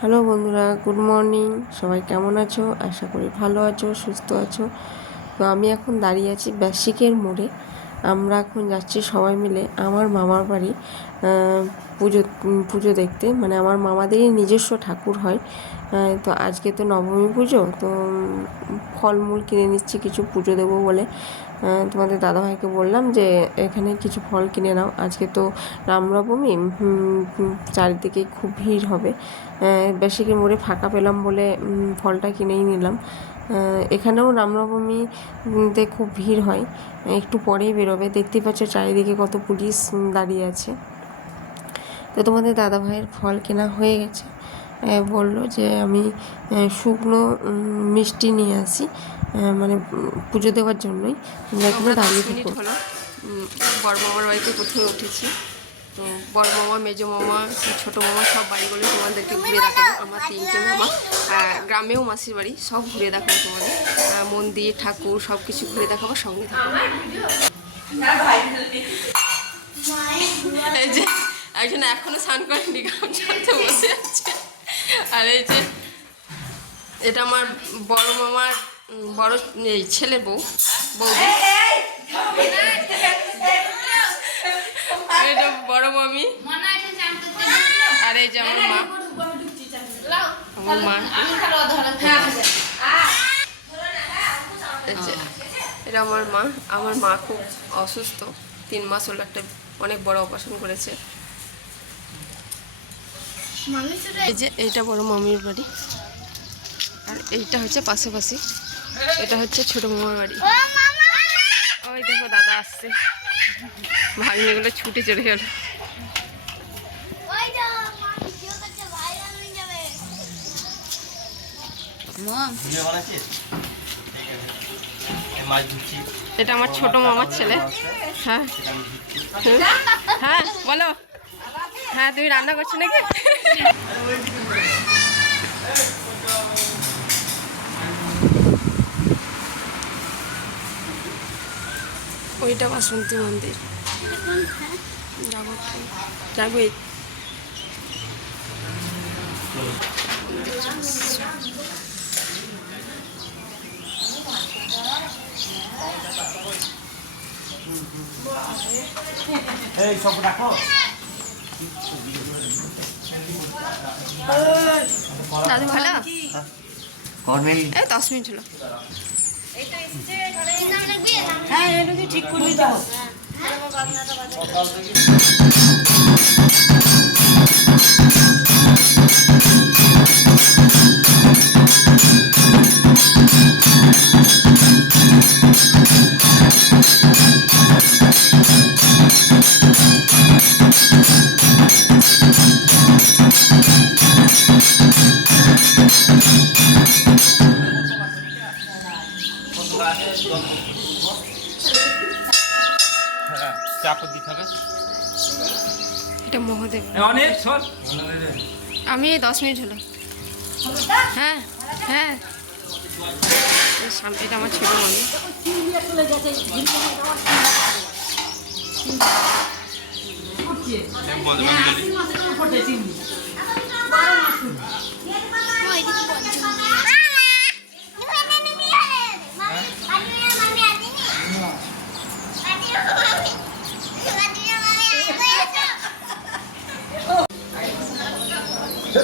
Hello বন্ধুরা, good morning. সবাই কেমন আছো? আশা করি ভালো আছো, সুস্থ আছো। তো আমি এখন দাঁড়িয়ে আছি ব্যাসিকের মোড়ে। আমরা এখন যাচ্ছি সবাই মিলে আমার মামার বাড়ি পুজো পুজো দেখতে। মানে আমার মামাদেরই নিজস্ব ঠাকুর হয়। তো আজকে তো নবমী পুজো, তো ফলমূল কিনে নিচ্ছি, কিছু পুজো দেবো বলে। তোমাদের দাদাভাইকে বললাম যে, এখানে কিছু ফল কিনে নাও। আজকে তো রামনবমী। চারিদিকে খুব ভিড় হবে। বেশিকে মোড়ে ফাঁকা পেলাম বলে ফলটা কিনেই নিলাম। এখানেও রামনবমীতে খুব ভিড় হয়। একটু পরেই বেরোবে। দেখতেই পাচ্ছ চারিদিকে কত পুলিশ দাঁড়িয়ে আছে। তো তোমাদের দাদা ভাইয়ের ফল কেনা হয়ে গেছে। বলল যে আমি শুকনো মিষ্টি নিয়ে আসি মানে পুজো দেওয়ার জন্যই। তোমরা এখানে দাঁড়িয়ে থাকো। বড় মামার বাড়িতে প্রথমে উঠেছি। তো বড় মামা মেজো মামা ছোটো মামা সব বাড়িগুলো তোমাদেরকে ঘুরে দেখাবো। আমার তিনটে মামা গ্রামেও মাসির বাড়ি সব ঘুরে দেখাবো তোমাদের। মন্দির ঠাকুর সব কিছু ঘুরে দেখাবো সঙ্গে থাকব। এই যে একজন এখনও স্নান করেনি গামছাতে বসে আছে। আর এই যে, এটা আমার বড় মামার বড়, এই ছেলের বউ বৌদি এটা বড় মামি। আর এই যে আমার মা। আমার মা। এটা আমার মা। আমার মা খুব অসুস্থ। তিন মাস হলো একটা অনেক বড় অপারেশন করেছে। এই যে এইটা বড় মামির বাড়ি। আর এইটা হচ্ছে পাশাপাশি। এটা হচ্ছে ছোট মামার বাড়ি। ওই দেখো দাদা আসছে। ভাগ্নিগুলো ছুটে চলে গেল। এটা আমার ছোট মামার ছেলে। হ্যাঁ। হ্যাঁ বলো। হ্যাঁ তুমি রান্না করছ নাকি? ওইটা বাসন্তী মন্দির যাব যাব এই। এই সব রাখো। দাদু ভালো? এই দশ মিনিট হলো। ঠিক করবি হবে এটা মহাদেব অনেক সর আমি দশ মিনিট হলো। হ্যাঁ হ্যাঁ। এই সামনে এটা আমার ছোট মামি এই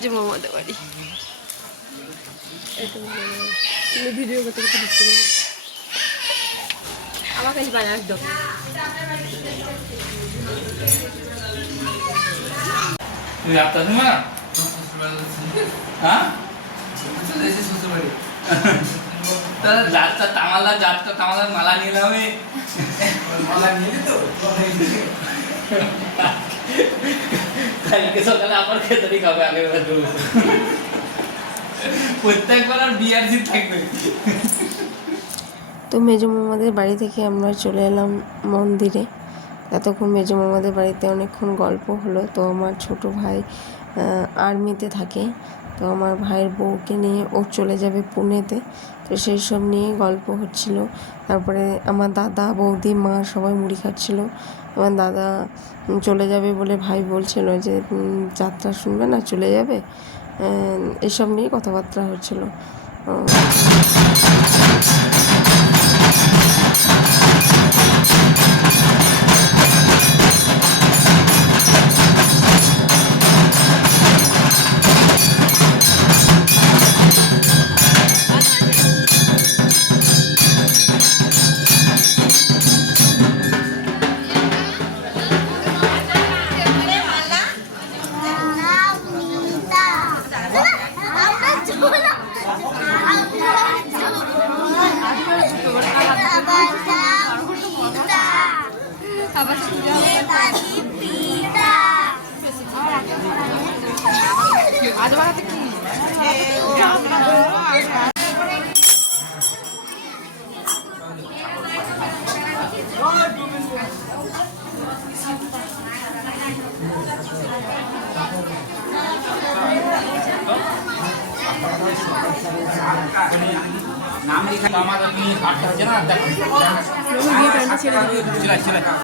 বাড়ি এটা মামাদের বাড়ি। তুমি ভিডিও করতে করতে দেবে আমার কাছে বানায় একদম তুই যাত্রা শুনবে না হ্যাঁ? যাত্রা তামালা যাত্রা তামালার মালা নিলাম আমি কালকে সকালে আমার খাবে প্রত্যেকবার আর বিআরজি থাকবে। তো মেজো মামাদের বাড়ি থেকে আমরা চলে এলাম মন্দিরে। এতক্ষণ মেজো মামাদের বাড়িতে অনেকক্ষণ গল্প হলো। তো আমার ছোট ভাই আর্মিতে থাকে। তো আমার ভাইয়ের বউকে নিয়ে ও চলে যাবে পুনেতে। তো সেই সব নিয়ে গল্প হচ্ছিল। তারপরে আমার দাদা, বৌদি, মা সবাই মুড়ি খাচ্ছিলো। আমার দাদা চলে যাবে বলে ভাই বলছিল যে যাত্রা শুনবে না? চলে যাবে? এসব নিয়ে কথাবার্তা হচ্ছিল। নাম লিখা আমার আপনি হাটটা আছে না